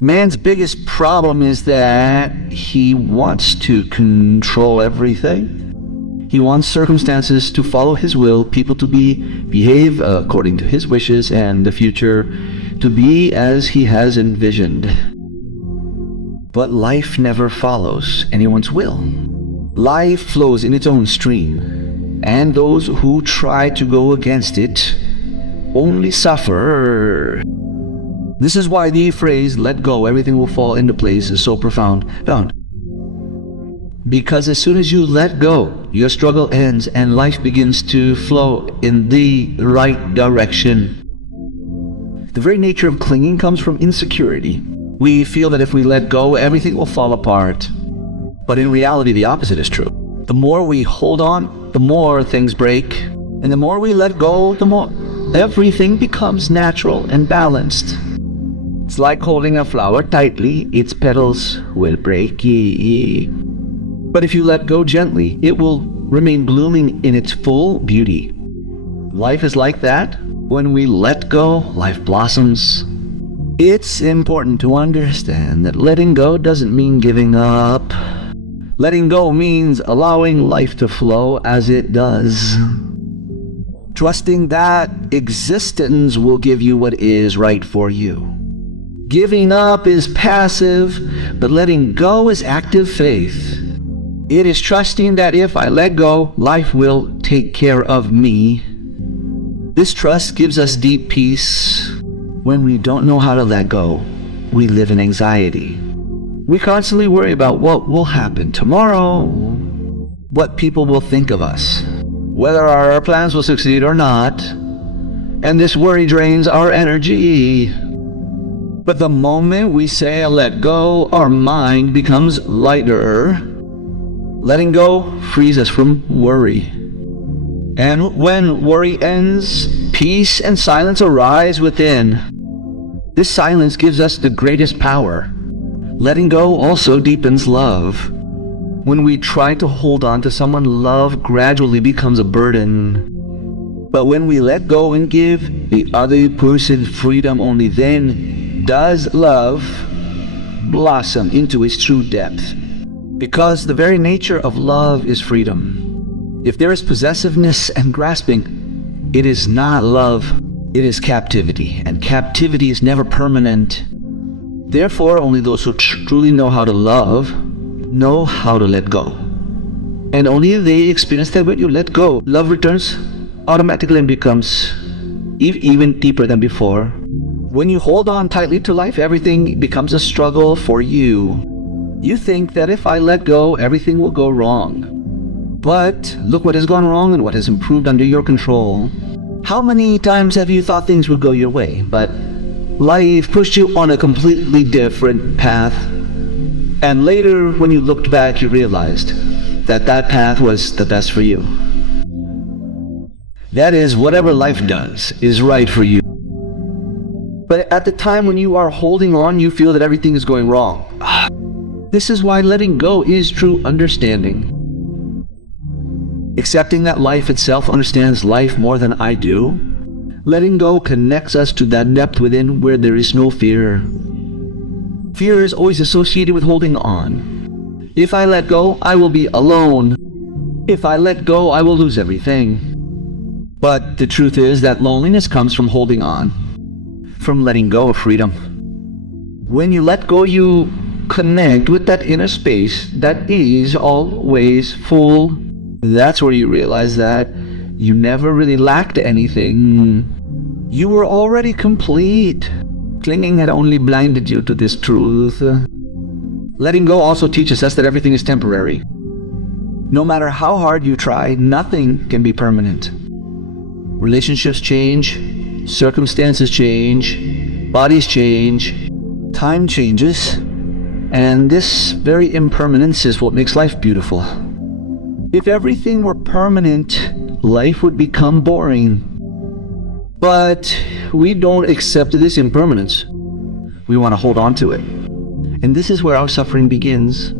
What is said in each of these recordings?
Man's biggest problem is that he wants to control everything. He wants circumstances to follow his will, people to behave according to his wishes, and the future to be as he has envisioned. But life never follows anyone's will. Life flows in its own stream, and those who try to go against it only suffer. This is why the phrase, "let go, everything will fall into place," is so profound. Because as soon as you let go, your struggle ends and life begins to flow in the right direction. The very nature of clinging comes from insecurity. We feel that if we let go, everything will fall apart. But in reality, the opposite is true. The more we hold on, the more things break. And the more we let go, the more everything becomes natural and balanced. It's like holding a flower tightly, its petals will break. But if you let go gently, it will remain blooming in its full beauty. Life is like that. When we let go, life blossoms. It's important to understand that letting go doesn't mean giving up. Letting go means allowing life to flow as it does. Trusting that existence will give you what is right for you. Giving up is passive, but letting go is active faith. It is trusting that if I let go, life will take care of me. This trust gives us deep peace. When we don't know how to let go, we live in anxiety. We constantly worry about what will happen tomorrow, what people will think of us, whether our plans will succeed or not, and this worry drains our energy. But the moment we say let go, our mind becomes lighter. Letting go frees us from worry. And when worry ends, peace and silence arise within. This silence gives us the greatest power. Letting go also deepens love. When we try to hold on to someone, love gradually becomes a burden. But when we let go and give the other person freedom, only then does love blossom into its true depth. Because the very nature of love is freedom. If there is possessiveness and grasping, it is not love, it is captivity, and captivity is never permanent. Therefore, only those who truly know how to love know how to let go. And only if they experience that when you let go, love returns automatically and becomes even deeper than before. When you hold on tightly to life, everything becomes a struggle for you. You think that if I let go, everything will go wrong. But look what has gone wrong and what has improved under your control. How many times have you thought things would go your way, but life pushed you on a completely different path? And later, when you looked back, you realized that that path was the best for you. That is, whatever life does is right for you. But at the time when you are holding on, you feel that everything is going wrong. This is why letting go is true understanding. Accepting that life itself understands life more than I do. Letting go connects us to that depth within where there is no fear. Fear is always associated with holding on. If I let go, I will be alone. If I let go, I will lose everything. But the truth is that loneliness comes from holding on, from letting go of freedom. When you let go, you connect with that inner space that is always full. That's where you realize that you never really lacked anything. You were already complete. Clinging had only blinded you to this truth. Letting go also teaches us that everything is temporary. No matter how hard you try, nothing can be permanent. Relationships change, circumstances change, bodies change, time changes, and this very impermanence is what makes life beautiful. If everything were permanent, life would become boring. But we don't accept this impermanence. We want to hold on to it. And this is where our suffering begins.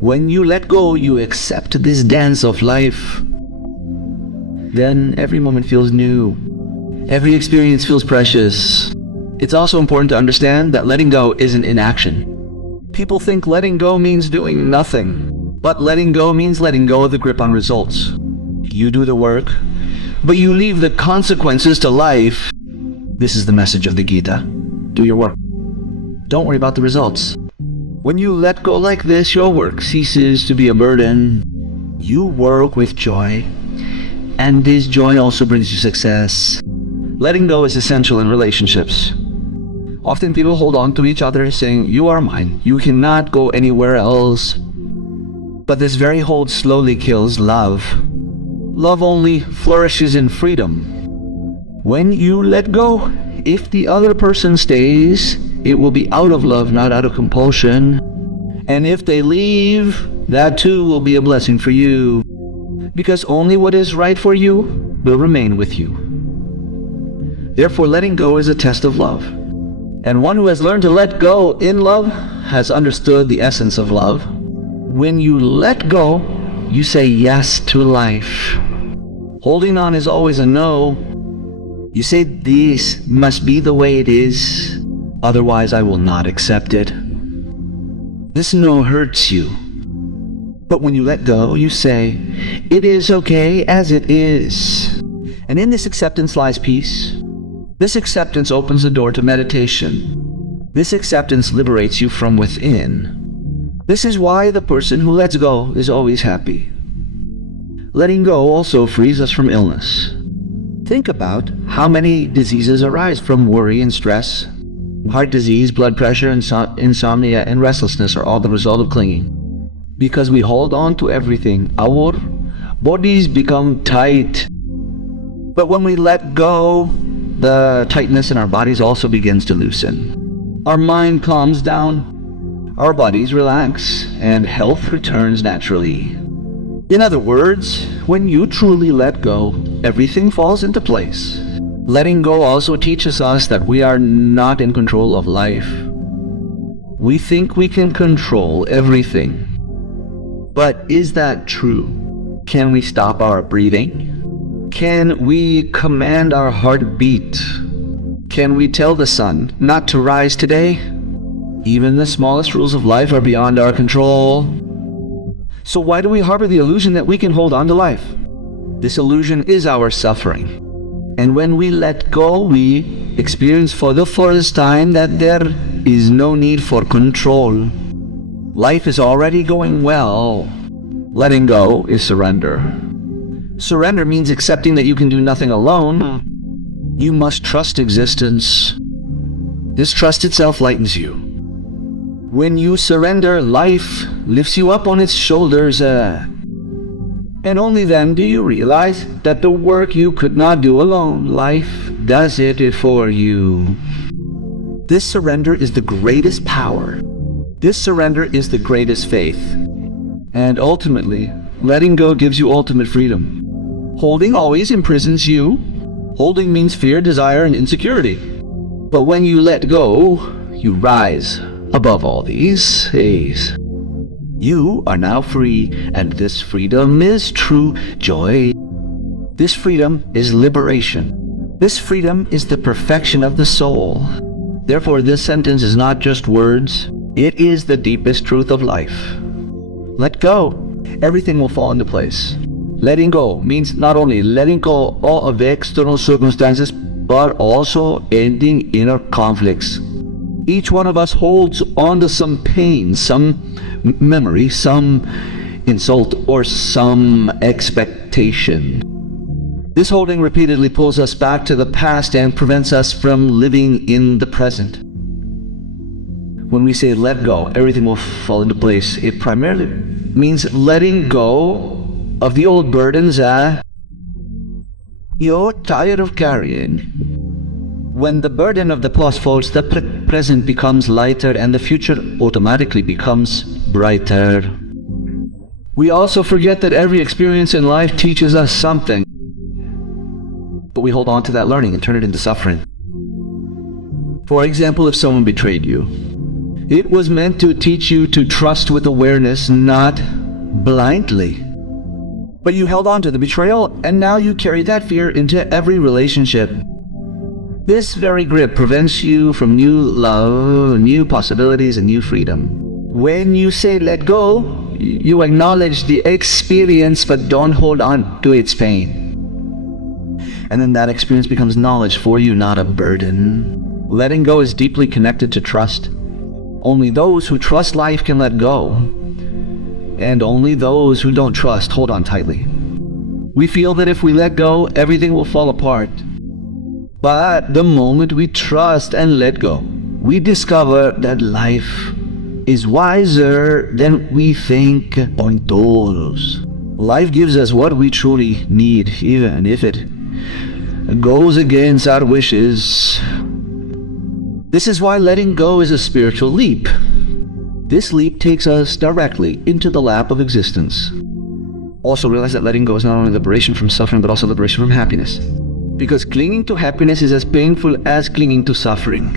When you let go, you accept this dance of life. Then every moment feels new. Every experience feels precious. It's also important to understand that letting go isn't inaction. People think letting go means doing nothing, but letting go means letting go of the grip on results. You do the work, but you leave the consequences to life. This is the message of the Gita. Do your work. Don't worry about the results. When you let go like this, your work ceases to be a burden. You work with joy, and this joy also brings you success. Letting go is essential in relationships. Often people hold on to each other saying, "You are mine, you cannot go anywhere else." But this very hold slowly kills love. Love only flourishes in freedom. When you let go, if the other person stays, it will be out of love, not out of compulsion. And if they leave, that too will be a blessing for you, because only what is right for you will remain with you. Therefore, letting go is a test of love. And one who has learned to let go in love has understood the essence of love. When you let go, you say yes to life. Holding on is always a no. You say, "This must be the way it is, otherwise I will not accept it." This no hurts you. But when you let go, you say, "It is okay as it is." And in this acceptance lies peace. This acceptance opens the door to meditation. This acceptance liberates you from within. This is why the person who lets go is always happy. Letting go also frees us from illness. Think about how many diseases arise from worry and stress. Heart disease, blood pressure, insomnia, and restlessness are all the result of clinging. Because we hold on to everything, our bodies become tight. But when we let go, the tightness in our bodies also begins to loosen. Our mind calms down, our bodies relax, and health returns naturally. In other words, when you truly let go, everything falls into place. Letting go also teaches us that we are not in control of life. We think we can control everything. But is that true? Can we stop our breathing? Can we command our heartbeat? Can we tell the sun not to rise today? Even the smallest rules of life are beyond our control. So why do we harbor the illusion that we can hold on to life? This illusion is our suffering. And when we let go, we experience for the first time that there is no need for control. Life is already going well. Letting go is surrender. Surrender means accepting that you can do nothing alone. You must trust existence. This trust itself lightens you. When you surrender, life lifts you up on its shoulders, and only then do you realize that the work you could not do alone, life does it for you. This surrender is the greatest power. This surrender is the greatest faith. And ultimately, letting go gives you ultimate freedom. Holding always imprisons you. Holding means fear, desire, and insecurity. But when you let go, you rise above all these things. You are now free, and this freedom is true joy. This freedom is liberation. This freedom is the perfection of the soul. Therefore, this sentence is not just words. It is the deepest truth of life. Let go. Everything will fall into place. Letting go means not only letting go all of the external circumstances, but also ending inner conflicts. Each one of us holds on to some pain, some memory, some insult, or some expectation. This holding repeatedly pulls us back to the past and prevents us from living in the present. When we say let go, everything will fall into place, it primarily means letting go of the old burdens you're tired of carrying. When the burden of the past falls, the present becomes lighter and the future automatically becomes brighter. We also forget that every experience in life teaches us something. But we hold on to that learning and turn it into suffering. For example, if someone betrayed you, it was meant to teach you to trust with awareness, not blindly. But you held on to the betrayal, and now you carry that fear into every relationship. This very grip prevents you from new love, new possibilities, and new freedom. When you say let go, you acknowledge the experience but don't hold on to its pain. And then that experience becomes knowledge for you, not a burden. Letting go is deeply connected to trust. Only those who trust life can let go. And only those who don't trust hold on tightly. We feel that if we let go, everything will fall apart. But the moment we trust and let go, we discover that life is wiser than we think. Pointos. Life gives us what we truly need, even if it goes against our wishes. This is why letting go is a spiritual leap. This leap takes us directly into the lap of existence. Also realize that letting go is not only liberation from suffering, but also liberation from happiness. Because clinging to happiness is as painful as clinging to suffering.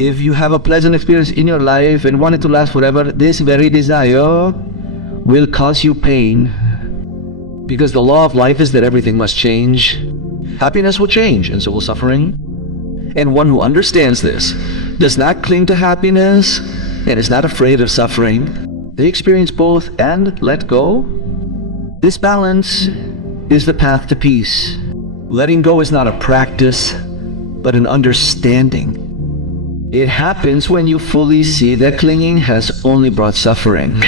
If you have a pleasant experience in your life and want it to last forever, this very desire will cause you pain. Because the law of life is that everything must change. Happiness will change, and so will suffering. And one who understands this does not cling to happiness and is not afraid of suffering. They experience both and let go. This balance is the path to peace. Letting go is not a practice, but an understanding. It happens when you fully see that clinging has only brought suffering.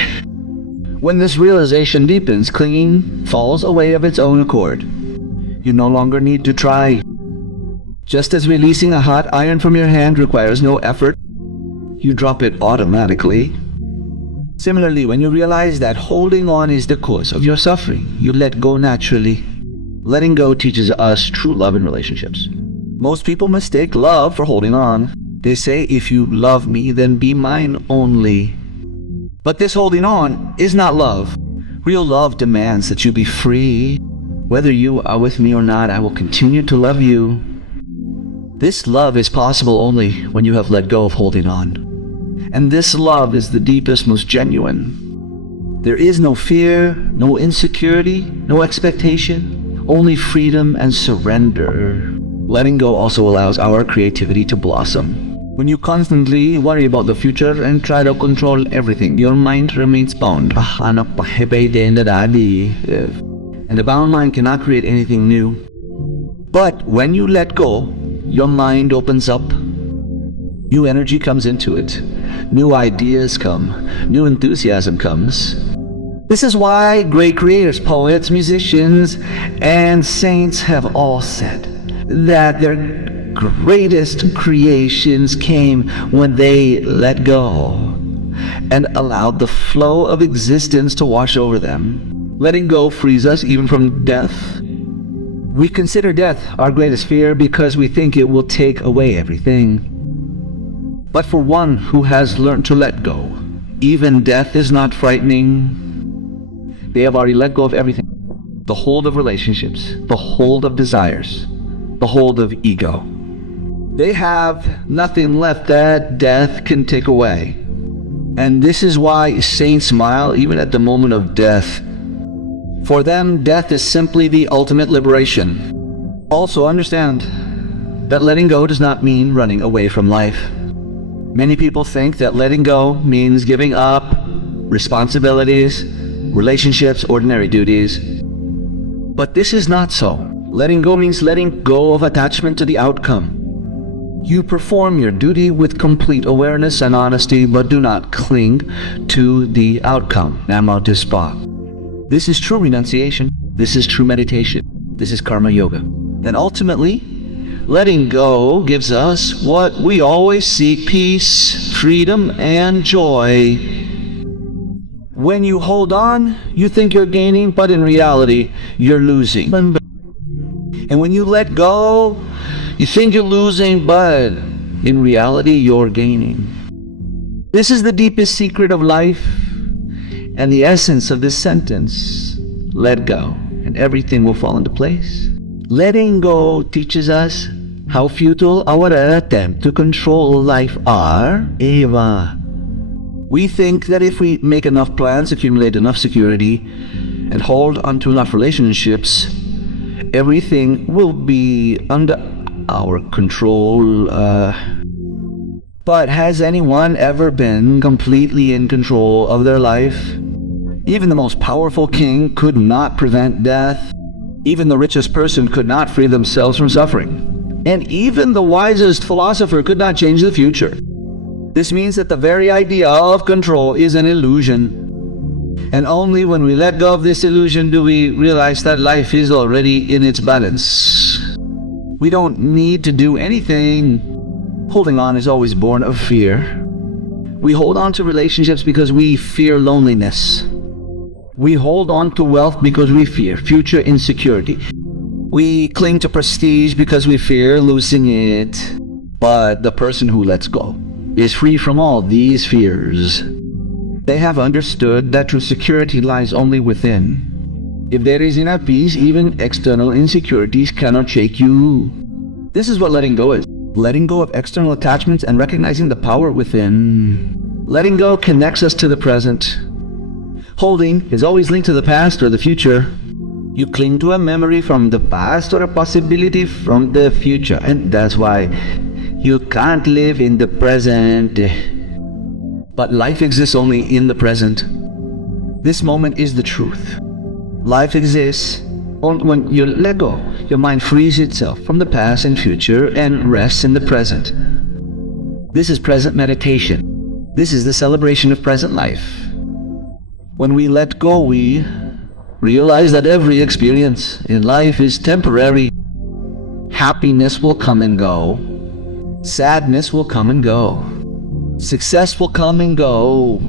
When this realization deepens, clinging falls away of its own accord. You no longer need to try. Just as releasing a hot iron from your hand requires no effort, you drop it automatically. Similarly, when you realize that holding on is the cause of your suffering, you let go naturally. Letting go teaches us true love in relationships. Most people mistake love for holding on. They say, if you love me, then be mine only. But this holding on is not love. Real love demands that you be free. Whether you are with me or not, I will continue to love you. This love is possible only when you have let go of holding on. And this love is the deepest, most genuine. There is no fear, no insecurity, no expectation, only freedom and surrender. Letting go also allows our creativity to blossom. When you constantly worry about the future and try to control everything, your mind remains bound. And the bound mind cannot create anything new. But when you let go, your mind opens up. New energy comes into it. New ideas come. New enthusiasm comes. This is why great creators, poets, musicians, and saints have all said that their greatest creations came when they let go and allowed the flow of existence to wash over them. Letting go frees us even from death. We consider death our greatest fear because we think it will take away everything. But for one who has learned to let go, even death is not frightening. They have already let go of everything. The hold of relationships, the hold of desires, the hold of ego. They have nothing left that death can take away. And this is why saints smile even at the moment of death. For them, death is simply the ultimate liberation. Also understand that letting go does not mean running away from life. Many people think that letting go means giving up responsibilities, relationships, ordinary duties. But this is not so. Letting go means letting go of attachment to the outcome. You perform your duty with complete awareness and honesty, but do not cling to the outcome. Namo Dispa. This is true renunciation. This is true meditation. This is karma yoga. And ultimately, letting go gives us what we always seek: peace, freedom, and joy. When you hold on, you think you're gaining, but in reality, you're losing. And when you let go, you think you're losing, but in reality, you're gaining. This is the deepest secret of life and the essence of this sentence. Let go, and everything will fall into place. Letting go teaches us how futile our attempt to control life are. Eva. We think that if we make enough plans, accumulate enough security, and hold onto enough relationships, everything will be under our control. But has anyone ever been completely in control of their life? Even the most powerful king could not prevent death. Even the richest person could not free themselves from suffering. And even the wisest philosopher could not change the future. This means that the very idea of control is an illusion. And only when we let go of this illusion do we realize that life is already in its balance. We don't need to do anything. Holding on is always born of fear. We hold on to relationships because we fear loneliness. We hold on to wealth because we fear future insecurity. We cling to prestige because we fear losing it. But the person who lets go is free from all these fears. They have understood that true security lies only within. If there is inner peace, even external insecurities cannot shake you. This is what letting go is. Letting go of external attachments and recognizing the power within. Letting go connects us to the present. Holding is always linked to the past or the future. You cling to a memory from the past or a possibility from the future, and that's why you can't live in the present. But life exists only in the present. This moment is the truth. Life exists only when you let go. Your mind frees itself from the past and future and rests in the present. This is present meditation. This is the celebration of present life. When we let go, we realize that every experience in life is temporary. Happiness will come and go. Sadness will come and go. Success will come and go.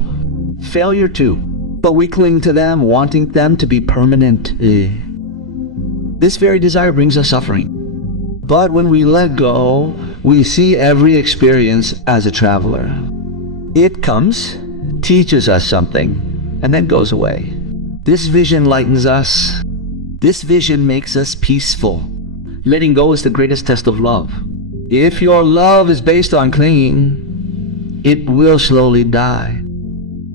Failure too. But we cling to them, wanting them to be permanent. This very desire brings us suffering. But when we let go, we see every experience as a traveler. It comes, teaches us something, and then goes away. This vision lightens us. This vision makes us peaceful. Letting go is the greatest test of love. If your love is based on clinging, it will slowly die.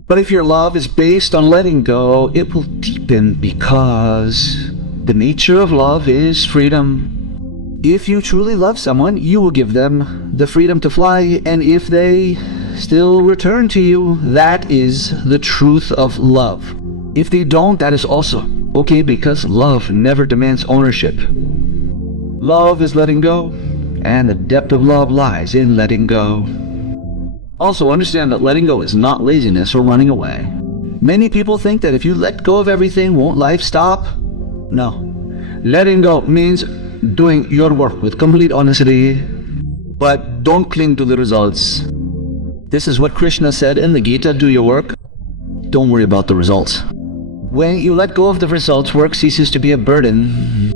But if your love is based on letting go, it will deepen because the nature of love is freedom. If you truly love someone, you will give them the freedom to fly, and if they still return to you, that is the truth of love. If they don't, that is also okay, because love never demands ownership. Love is letting go, and the depth of love lies in letting go. Also understand that letting go is not laziness or running away. Many people think that if you let go of everything, won't life stop? No. Letting go means doing your work with complete honesty, but don't cling to the results. This is what Krishna said in the Gita: do your work, don't worry about the results. When you let go of the results, work ceases to be a burden.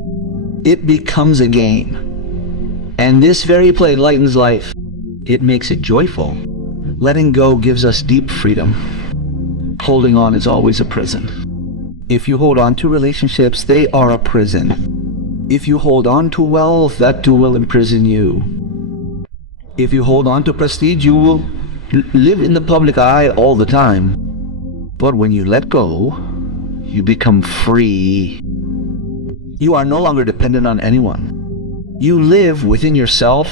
It becomes a game. And this very play lightens life. It makes it joyful. Letting go gives us deep freedom. Holding on is always a prison. If you hold on to relationships, they are a prison. If you hold on to wealth, that too will imprison you. If you hold on to prestige, you will live in the public eye all the time. But when you let go, you become free. You are no longer dependent on anyone. You live within yourself,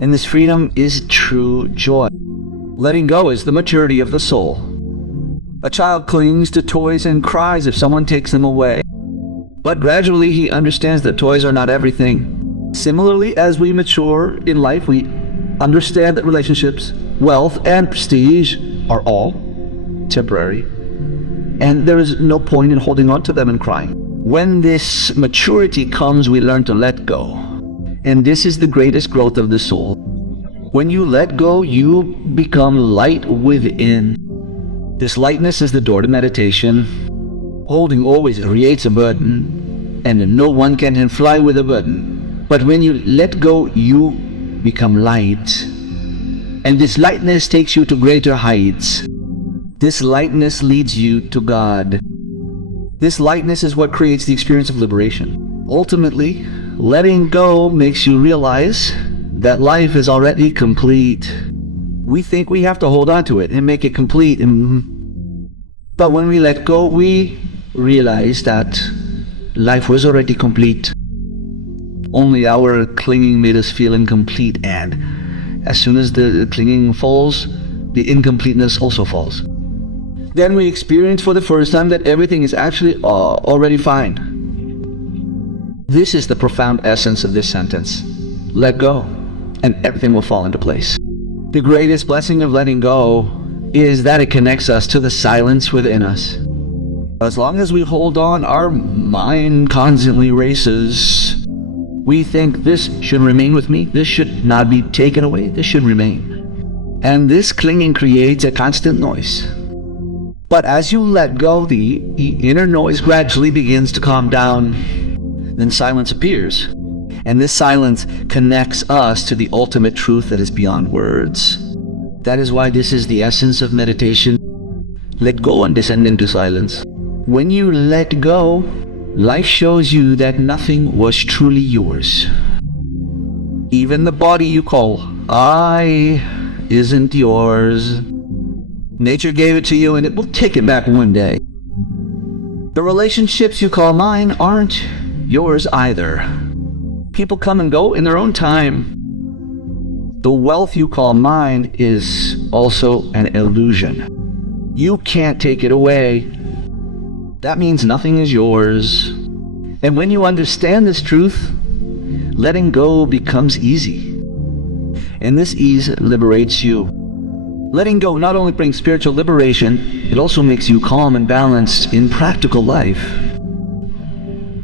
and this freedom is true joy. Letting go is the maturity of the soul. A child clings to toys and cries if someone takes them away. But gradually he understands that toys are not everything. Similarly, as we mature in life, we understand that relationships, wealth, and prestige are all temporary. And there is no point in holding on to them and crying. When this maturity comes, we learn to let go. And this is the greatest growth of the soul. When you let go, you become light within. This lightness is the door to meditation. Holding always creates a burden, and no one can fly with a burden. But when you let go, you become light. And this lightness takes you to greater heights. This lightness leads you to God. This lightness is what creates the experience of liberation. Ultimately, letting go makes you realize that life is already complete. We think we have to hold on to it and make it complete. But when we let go, we realize that life was already complete. Only our clinging made us feel incomplete, and as soon as the clinging falls, the incompleteness also falls. Then we experience for the first time that everything is actually already fine. This is the profound essence of this sentence. Let go, and everything will fall into place. The greatest blessing of letting go is that it connects us to the silence within us. As long as we hold on, our mind constantly races. We think this should remain with me, this should not be taken away, this should remain. And this clinging creates a constant noise. But as you let go, the inner noise gradually begins to calm down. Then silence appears. And this silence connects us to the ultimate truth that is beyond words. That is why this is the essence of meditation. Let go and descend into silence. When you let go, life shows you that nothing was truly yours. Even the body you call I isn't yours. Nature gave it to you and it will take it back one day. The relationships you call mine aren't yours either. People come and go in their own time. The wealth you call mine is also an illusion. You can't take it away. That means nothing is yours. And when you understand this truth, letting go becomes easy. And this ease liberates you. Letting go not only brings spiritual liberation, it also makes you calm and balanced in practical life.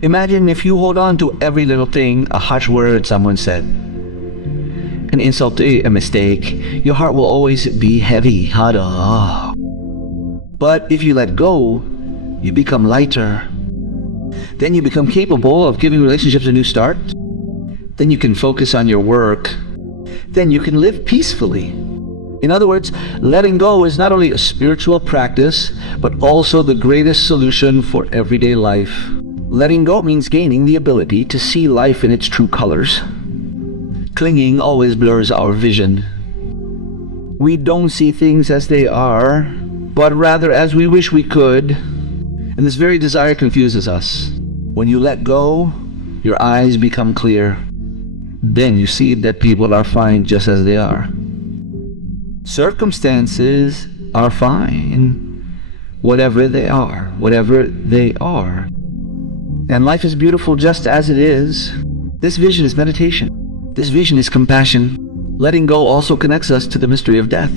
Imagine if you hold on to every little thing, a harsh word someone said, an insult, a mistake, your heart will always be heavy, harder. But if you let go, you become lighter. Then you become capable of giving relationships a new start. Then you can focus on your work. Then you can live peacefully. In other words, letting go is not only a spiritual practice, but also the greatest solution for everyday life. Letting go means gaining the ability to see life in its true colors. Clinging always blurs our vision. We don't see things as they are, but rather as we wish we could. And this very desire confuses us. When you let go, your eyes become clear. Then you see that people are fine just as they are. Circumstances are fine, whatever they are. And life is beautiful just as it is. This vision is meditation. This vision is compassion. Letting go also connects us to the mystery of death.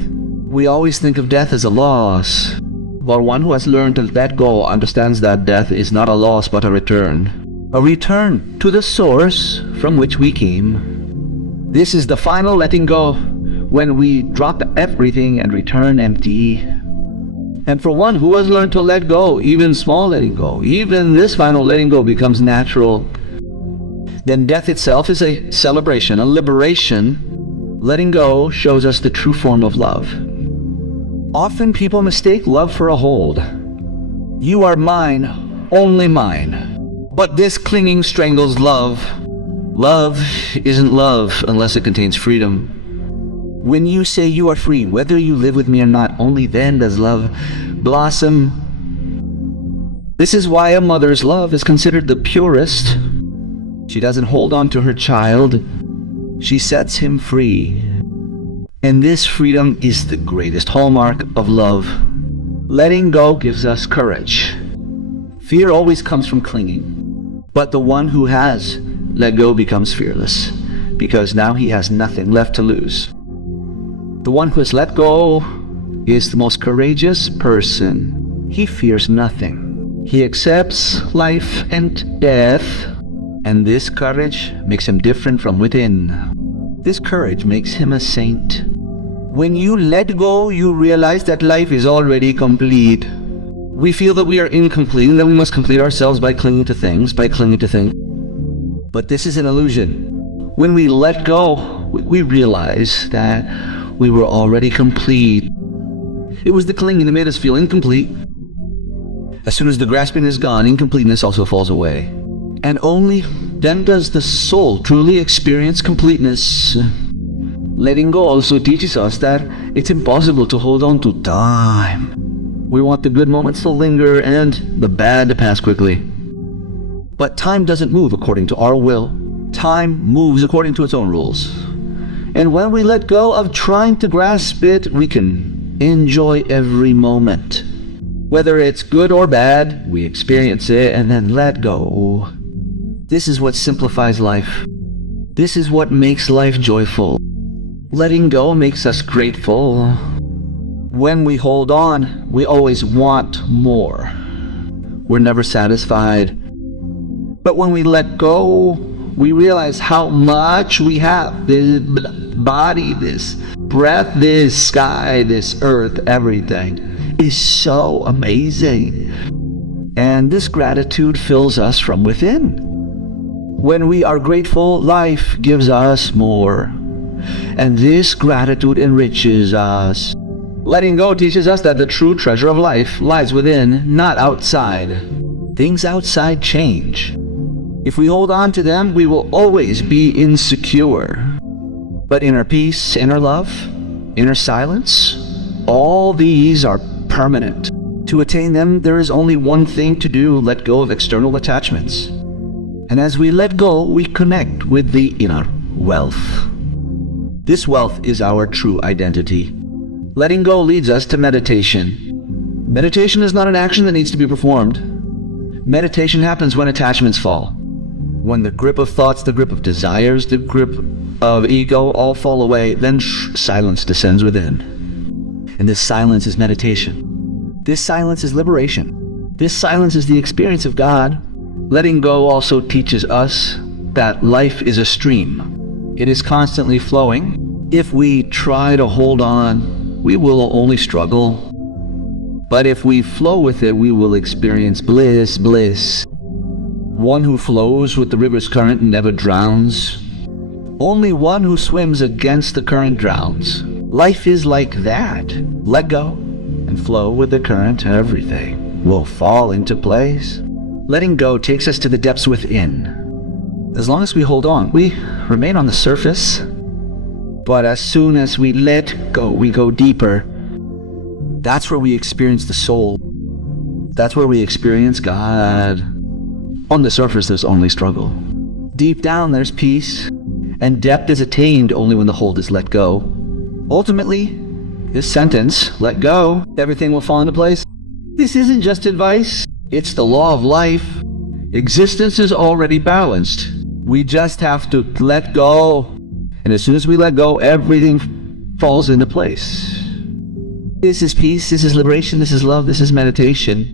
We always think of death as a loss. But one who has learned to let go understands that death is not a loss but a return. A return to the source from which we came. This is the final letting go, when we drop everything and return empty. And for one who has learned to let go, even small letting go, even this final letting go becomes natural. Then death itself is a celebration, a liberation. Letting go shows us the true form of love. Often people mistake love for a hold. You are mine, only mine. But this clinging strangles love. Love isn't love unless it contains freedom. When you say you are free, whether you live with me or not, only then does love blossom. This is why a mother's love is considered the purest. She doesn't hold on to her child. She sets him free. And this freedom is the greatest hallmark of love. Letting go gives us courage. Fear always comes from clinging. But the one who has let go becomes fearless, because now he has nothing left to lose. The one who has let go is the most courageous person. He fears nothing. He accepts life and death, and this courage makes him different from within. This courage makes him a saint. When you let go, you realize that life is already complete. We feel that we are incomplete and that we must complete ourselves by clinging to things. But this is an illusion. When we let go, we realize that we were already complete. It was the clinging that made us feel incomplete. As soon as the grasping is gone, incompleteness also falls away. And only then does the soul truly experience completeness. Letting go also teaches us that it's impossible to hold on to time. We want the good moments to linger and the bad to pass quickly. But time doesn't move according to our will. Time moves according to its own rules. And when we let go of trying to grasp it, we can enjoy every moment. Whether it's good or bad, we experience it and then let go. This is what simplifies life. This is what makes life joyful. Letting go makes us grateful. When we hold on, we always want more. We're never satisfied. But when we let go, we realize how much we have. This body, this breath, this sky, this earth, everything is so amazing. And this gratitude fills us from within. When we are grateful, life gives us more. And this gratitude enriches us. Letting go teaches us that the true treasure of life lies within, not outside. Things outside change. If we hold on to them, we will always be insecure. But inner peace, inner love, inner silence, all these are permanent. To attain them, there is only one thing to do: let go of external attachments. And as we let go, we connect with the inner wealth. This wealth is our true identity. Letting go leads us to meditation. Meditation is not an action that needs to be performed. Meditation happens when attachments fall. When the grip of thoughts, the grip of desires, the grip of ego all fall away, then silence descends within. And this silence is meditation. This silence is liberation. This silence is the experience of God. Letting go also teaches us that life is a stream. It is constantly flowing. If we try to hold on, we will only struggle. But if we flow with it, we will experience bliss, bliss. One who flows with the river's current never drowns. Only one who swims against the current drowns. Life is like that. Let go and flow with the current. Everything will fall into place. Letting go takes us to the depths within. As long as we hold on, we remain on the surface. But as soon as we let go, we go deeper. That's where we experience the soul. That's where we experience God. On the surface, there's only struggle. Deep down, there's peace. And depth is attained only when the hold is let go. Ultimately, this sentence, let go, everything will fall into place. This isn't just advice. It's the law of life. Existence is already balanced. We just have to let go. And as soon as we let go, everything falls into place. This is peace, this is liberation, this is love, this is meditation.